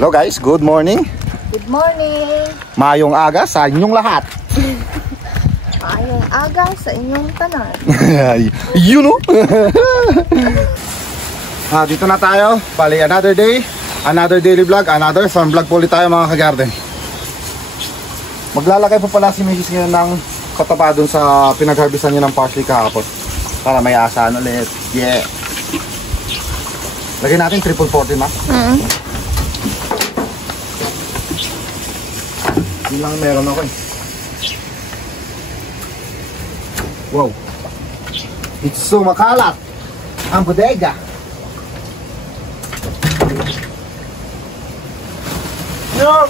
Hello guys, good morning. Good morning. Mayong aga sa inyong lahat. Mayong aga sa inyong tanan. You know. Dito na tayo. Bali, another day, another daily vlog, another farm vlog po ulit tayo mga kagarden. Maglalagay po pala si Mrs. ngayon ng kataba dun sa pinag-harvestan niya ng parsley kahapon. Para may asahan ulit. Yeah. Lagyan natin triple 40 ma. Yun lang meron ako eh. Wow. It's so makalat. Ang bodega. No.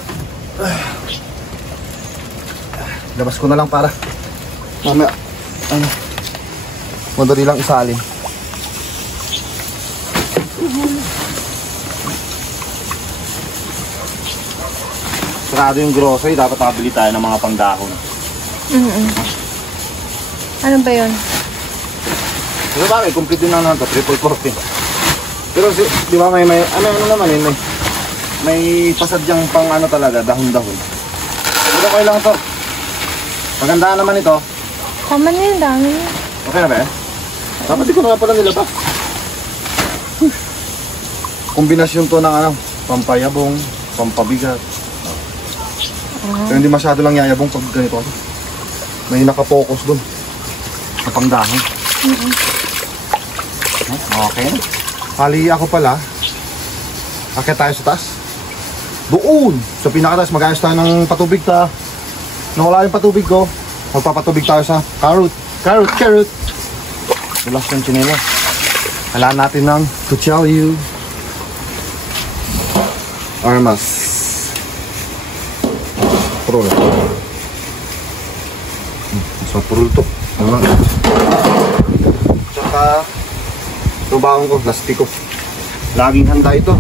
Labas ko na lang para mamaya madali lang isalin. Sarado yung grocery, dapat makabili tayo ng mga pangdahon. Ano ba yun? Pero ba, may complete din na naman ito, triple 40. Pero di ba may ano naman eh, may pasadyang pang ano talaga, dahon-dahon. Pero okay lang ito. Magandaan naman ito. Common na yun, dami. Okay na ba eh? Dapat di ko na pala nila ba? Kombinasyon to ng ano, pampayabong, pampabigat. Pero hindi masyado lang yayabong pag ganito. May nakapokus dun. Sa pangdahon. Okay. Hali ako pala. Akit tayo sa taas. Doon! Sa pinakataas, mag-ayos tayo ng patubig ta. Nawala yung patubig ko. Magpapatubig tayo sa carrot. Carrot! Bulas yung chinela. Kailangan natin ng kuchalyo. Armas. Prol. Sa prol to. Tsaka tubahan ko, lastiko. Laging handa ito.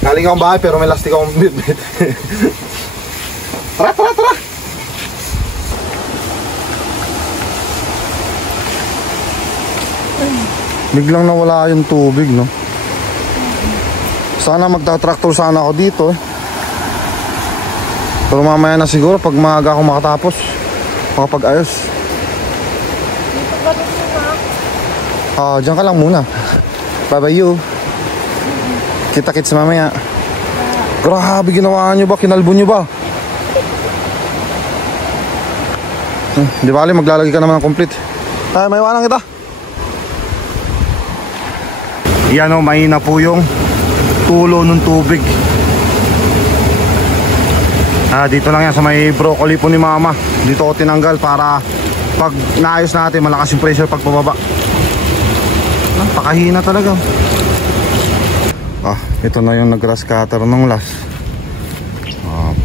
Galing akong bahay pero may lastiko akong bit-bit. Tara! Biglang nawala yung tubig, no? Sana magta-tractor sana ako dito eh. Pero mamaya na siguro pag maaga ako makatapos makapag-ayos. Diyan ka lang muna. Bye-bye you. Kita-kits mamaya. Grabe ginawa nyo ba? Kinalbo nyo ba? Di bali maglalagay ka naman ng complete. Ay, may iwanan kita. Yan o, mahina po yung tulo ng tubig. Dito lang yan sa may broccoli po ni mama. Dito ko tinanggal para pag naayos natin malakas yung pressure pag pababa. Pakahina talaga. Ito na yung nag-grass cutter ng last.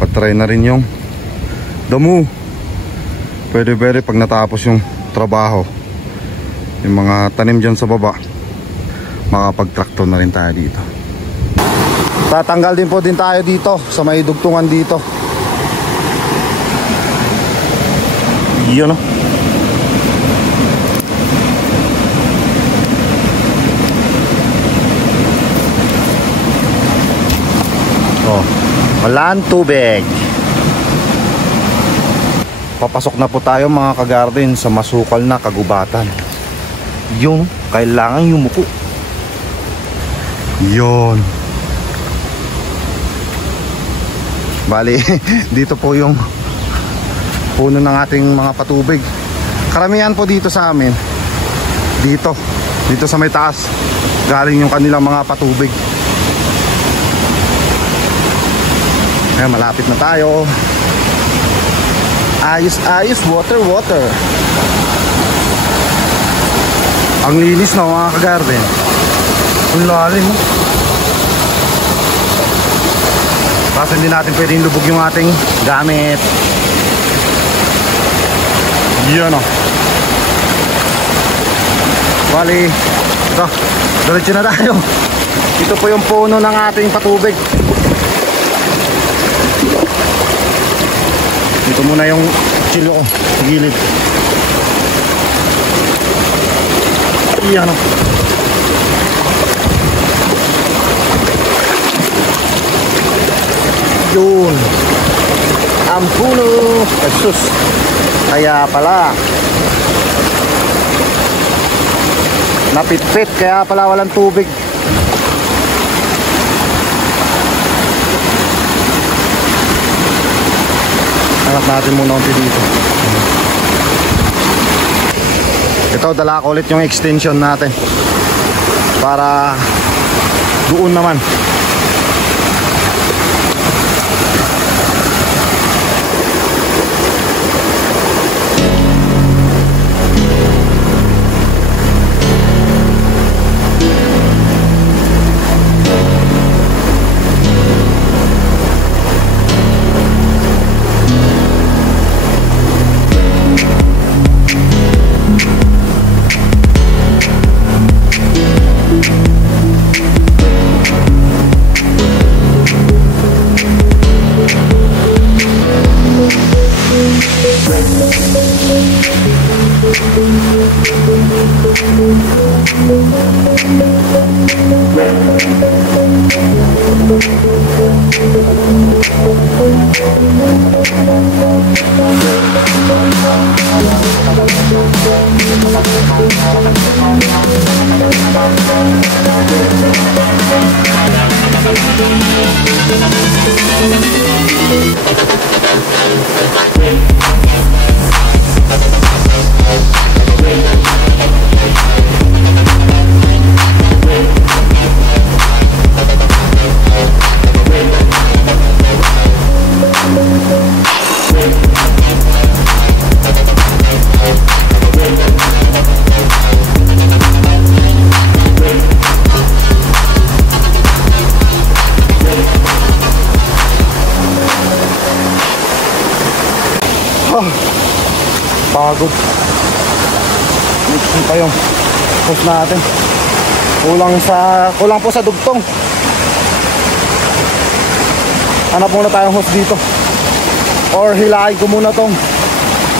Patry na rin yung damo. Pwede pag natapos yung trabaho, yung mga tanim dyan sa baba, makapag-tractor na rin tayo dito. Tatanggal din po din tayo dito sa may dugtungan dito. Yun o. Walang tubig. Papasok na po tayo mga kagarden sa masukal na kagubatan. Yung kailangan yumuko. Yun. Bali, dito po yung puno ng ating mga patubig. Karamihan po dito sa amin, dito sa may taas galing yung kanilang mga patubig. Kaya malapit na tayo. Ayos, water. Ang linis na mga kagarden. Ang lalim. Kasi hindi natin pwedeng lubog yung ating gamit. Yan o. Bali, ito, diretso na tayo. Ito po yung puno ng ating patubig. Ito muna yung chilo ko sa gilid. Yan o. Yun. Ang puno. Jesus. Kaya pala. Napitpit. Kaya pala walang tubig. Hanap natin muna unti dito. Ito, dala ko ulit yung extension natin para doon naman. Pagod. Mixin pa yung hose natin. Kulang po sa dugtong. Hanap muna tayong hose dito. Or hilahin ko muna tong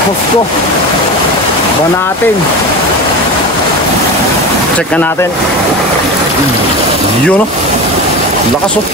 hose ko. Ba natin. Check na natin. Yun, oh. Lakas, oh.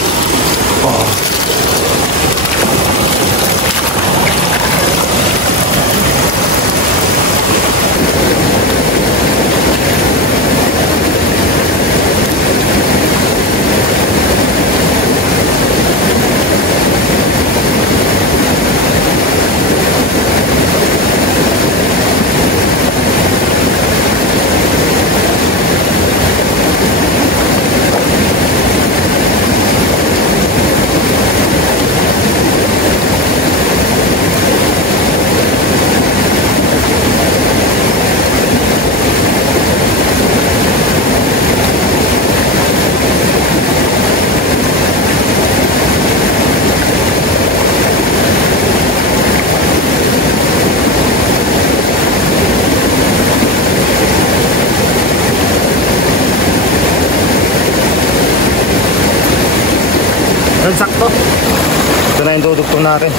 Sakto. Ito na yung dudugtong natin.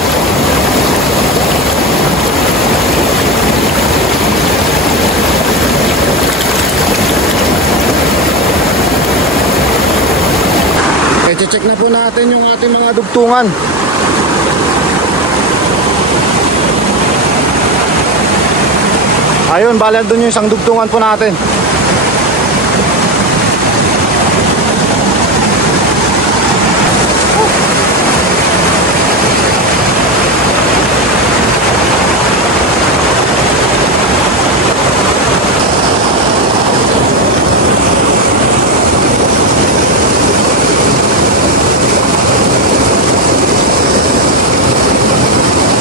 I-check na po natin yung ating mga dugtungan. Ayun, bali doon yung isang dugtungan po natin.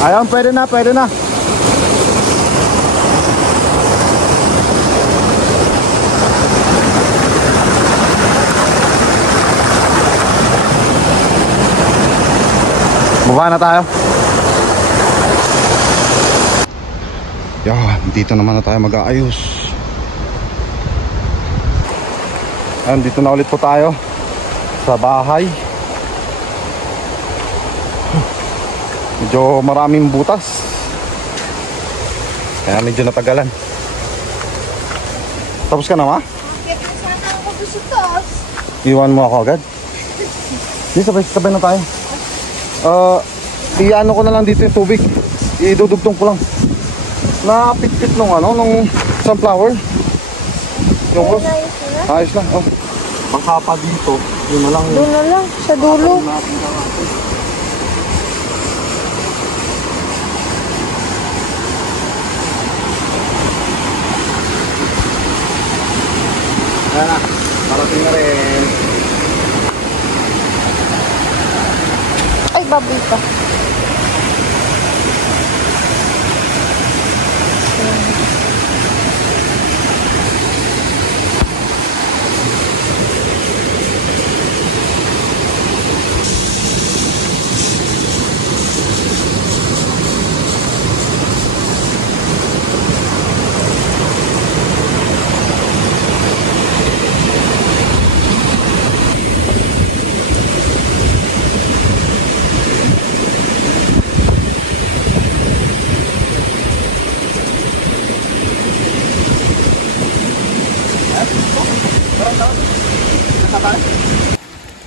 Ayan, pwede na, pwede na. Baba na tayo. Yan, dito naman na tayo mag-aayos. Ayan, dito na ulit po tayo sa bahay. Medyo maraming butas, kaya medyo natagalan. Tapos ka na, ma? Bakit sana ako gusto tos? Iwan mo ako agad? Hindi, sabay-sabay na tayo. Iano ko na lang dito yung tubig. Idudugtong ko lang. Napitpit nung sunflower. Yung hose. Ayos lang. Oh. Pangkapa dito. Yun na lang. Doon na lang, sa dulo. Ayan na. Parating na rin. Ay, baboy pa.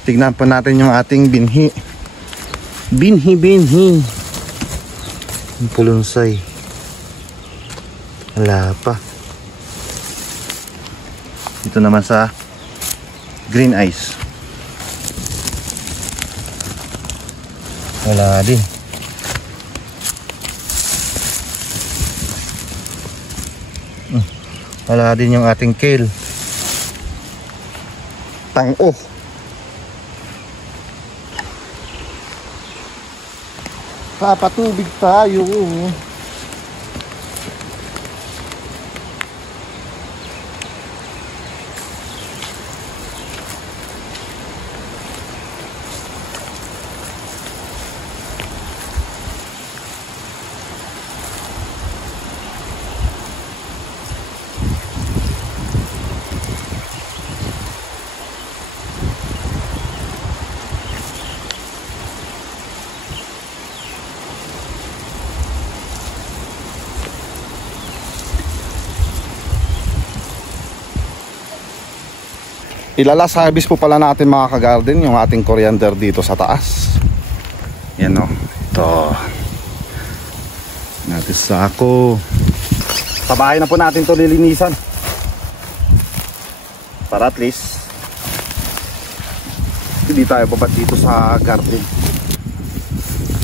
Tignan po natin yung ating binhi. Binhi. Yung pulunsay. Wala pa. Dito naman sa green ice. Wala din. Wala din yung ating kale. Tang-o. Papatubig tayo. Ilala service po pala natin mga ka-garden yung ating coriander dito sa taas. Yan o. Ito. Natin sako. Sa bahay na po natin ito lilinisan. Para at least hindi tayo babat dito sa garden.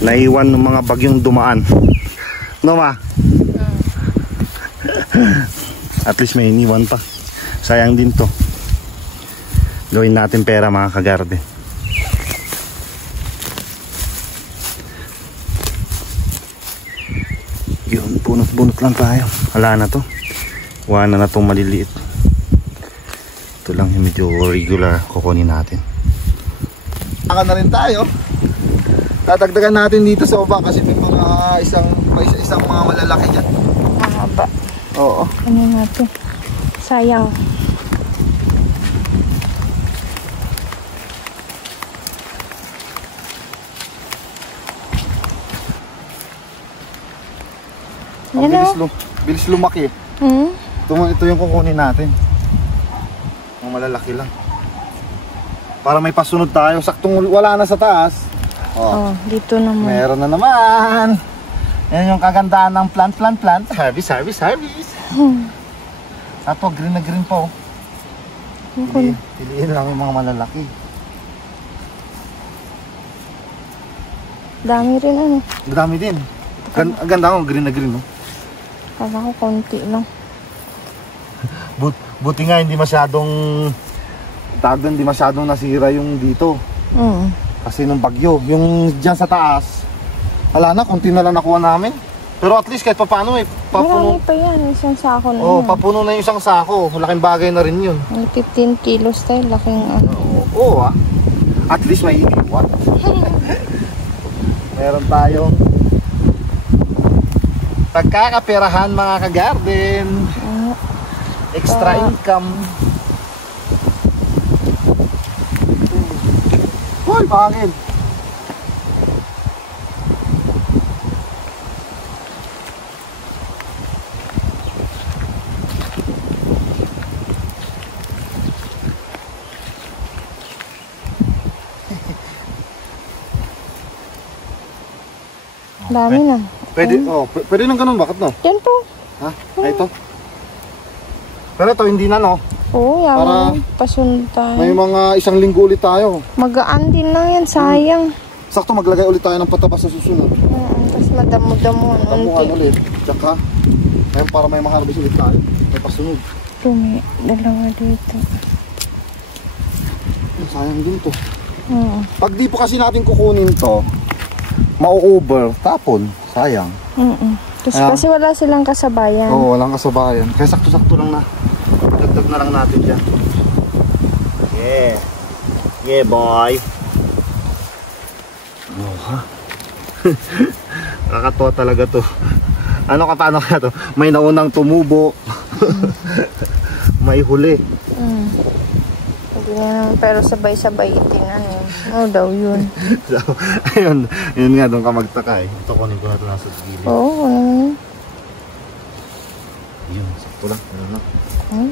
Naiwan ng mga bagyong dumaan. No ma? At least may iniwan pa. Sayang din to. Gawin natin pera mga kagarden. Yun, bunot-bunot lang tayo. Wala na to. Wala na itong maliliit. Ito lang yung medyo regular kukunin natin. Saka na rin tayo. Tatagdagan natin dito sa baba kasi may mga isang mga malalaki dyan. Mahaba. Oo. Ano natin? Sayang. Ang bilis lumaki. Ito yung kukunin natin. Ang malalaki lang. Para may pasunod tayo. Saktong wala na sa taas. Oh, dito naman. Meron na naman. Yan yung kagandahan ng plant. Harvest. Ato, green na green pa oh. Piliin lang yung mga malalaki. Dami rin ano. Dami din. Ganda ko, green na green oh. Kala ko konti lang. Buti nga hindi masyadong nasira yung dito. Kasi nung bagyo, yung dyan sa taas, wala na, konti na lang nakuha namin. Pero at least kahit paano papuno. Marami pa yan, isang sako na Oh, yan. papuno na yung isang sako. Malaking bagay na rin yun. May 15 kilos tayo, laking Oo at least may iniwan. Meron tayong pagkakaperahan mga ka-garden. Extra income. Hoy, bakit? Dami na. Pwede, pwede nang ganun, bakit no? Yan po. Ha? Ay, ito. Pero ito, hindi na, no? Oo, yan. Para pasunod tayo. May mga 1 linggo ulit tayo. Magaan din lang yan, sayang. Sakto, maglagay ulit tayo ng pataba sa susunod. Tapos madamo-damuhan. Tamuhan ulit. Tsaka, ngayon para may maharbis ulit tayo. May pasunod. Ito, may dalawa dito. Sayang din to. Oo. Pag di po kasi natin kukunin to, mau-over, tapon. Sayang. Tapos kasi wala silang kasabayan. Oo, walang kasabayan. Kaya sakto-sakto lang na. Dagdag na lang natin dyan. Yeah. Yeah, boy. Oh, ha? Kakatawa talaga to. Ano ka, paano ka to? May naunang tumubo. May huli. Hindi na, pero sabay-sabay itinan eh. Oo daw yun. So, ayun. Yun nga, doon ka magtaka eh. Ito, kunin ko na ito nasa gilid. Oo, Yun, sakto lang. Ano lang.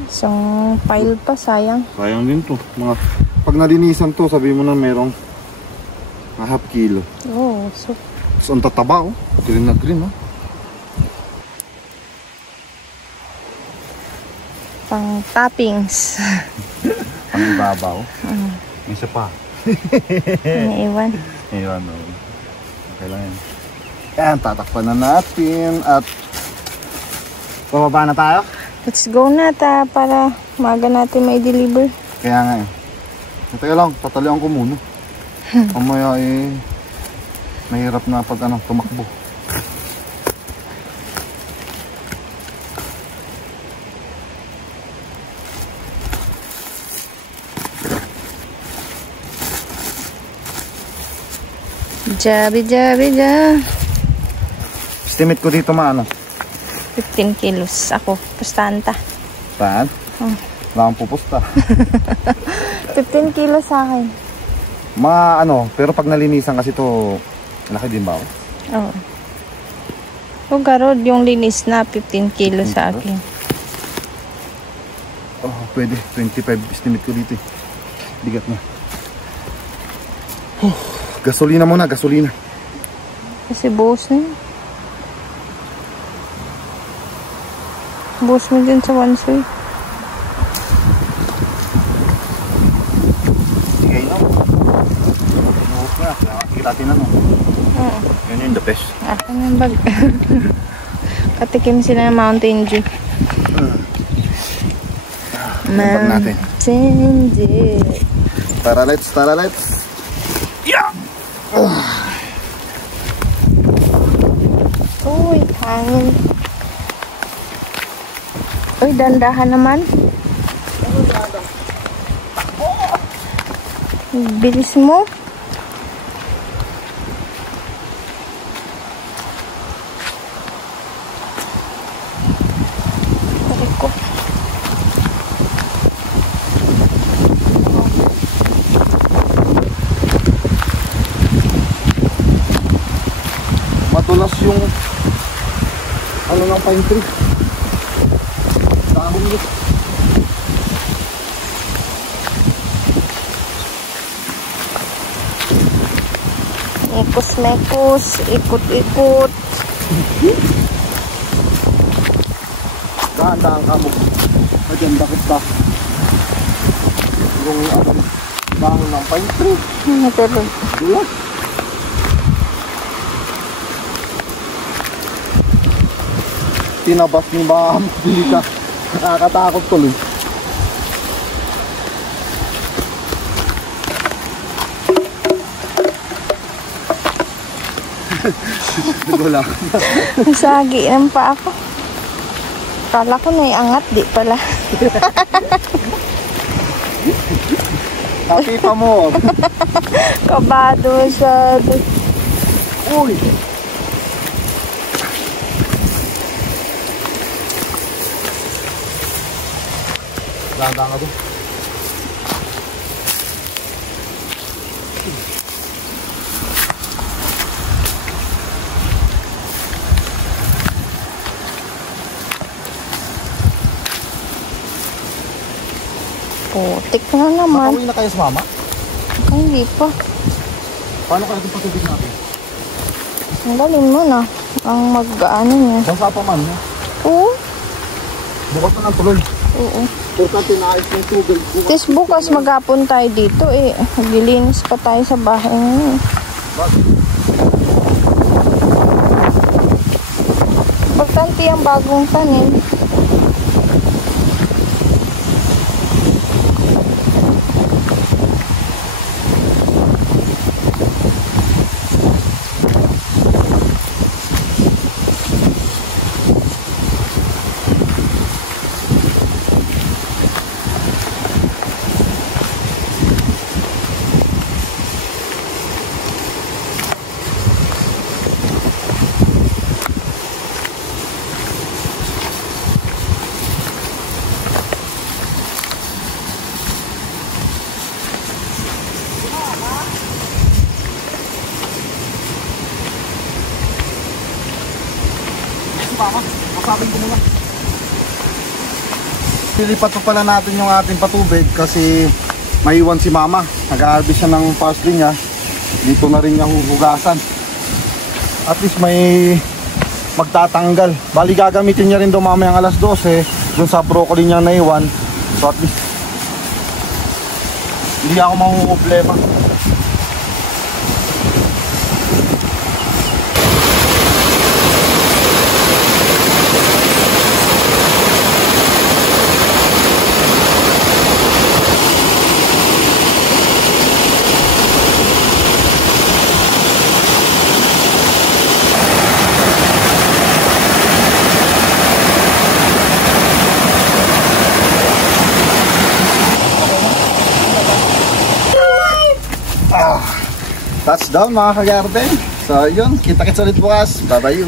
isang pile pa, sayang. Sayang din to. Pag nalinisan to, sabi mo na merong half kilo. Oo, so Tapos ang tataba, oh. Green na green, oh. pang toppings. Pang ibabaw. May isa pa. Naiwan. Ayun, oh. Okay lang yan. Yan, tatakpan na natin. At pababa na tayo. Let's go na para maga natin may deliver. Kaya nga eh. Teka lang, tatalian ko muna. Mamaya eh, mahirap na pag tumakbo. Jabi. Estimate ko dito 15 kilos ako. Pustahan ta. Saan? Wala kang pupusta. 15 kilos sa akin. Mga pero pag nalinisan kasi to, laki din ba? Oo. O garod, yung linis na 15 kilos sa akin. Oh, pwede. 25 estimate ko dito eh. Bigat na. Gasolina muna, gasolina. Kasi buhos na yun. Buhos mo din sa Wansoy. Sige, no? Buhos na. Sige natin Yun yung the best. Ako ng bag. Katikim sila ng Mountain Dew. Natin. Mountain Dew. Tara, let's. Yeah! Uy, hangin. Uy, dandahan naman. Bilis mo. Tarik ko. Matulas yung ng pine tree. Dahon nito. Mekos, ikot-ikot. Dahan-dahan ka mo. Maganda kita. Yung dahon ng pine tree. Natulog. Dula. Tinabas ni Ma'am. Hindi ka. Nakakatakot tuloy. Wala. Sagi lang pa ako. Kala ko naiangat, di pala. Happy pa mo. Kabado masyado. Uy. Ganda nga doon. Putik na naman. Makauwi na kayo sa mama? Ay, hindi pa. Paano kaya itong patubig natin? Ang galing mo na. Ang mag-ano niya. Basa pa man, no? Oo. Bukas na ng tuloy. Oo. Importante na ayos yung tubig. Tis bukas maghapon tayo dito eh. Maglilinis pa tayo sa bahay ngayon. Importante ang bagong tanim. Masabing ko muna. Pilipat pa pala natin yung ating patubig kasi maiwan si mama. Nag-harvest siya ng parsley niya. Dito na rin niya huhugasan. At least may magtatanggal. Bali gagamitin niya rin daw mamayang alas 12 dun sa broccoli niya naiwan. So at least hindi ako mamumblema. Touchdown mga kagarden. So yun, kita-kits ulit bukas. Bye bye you.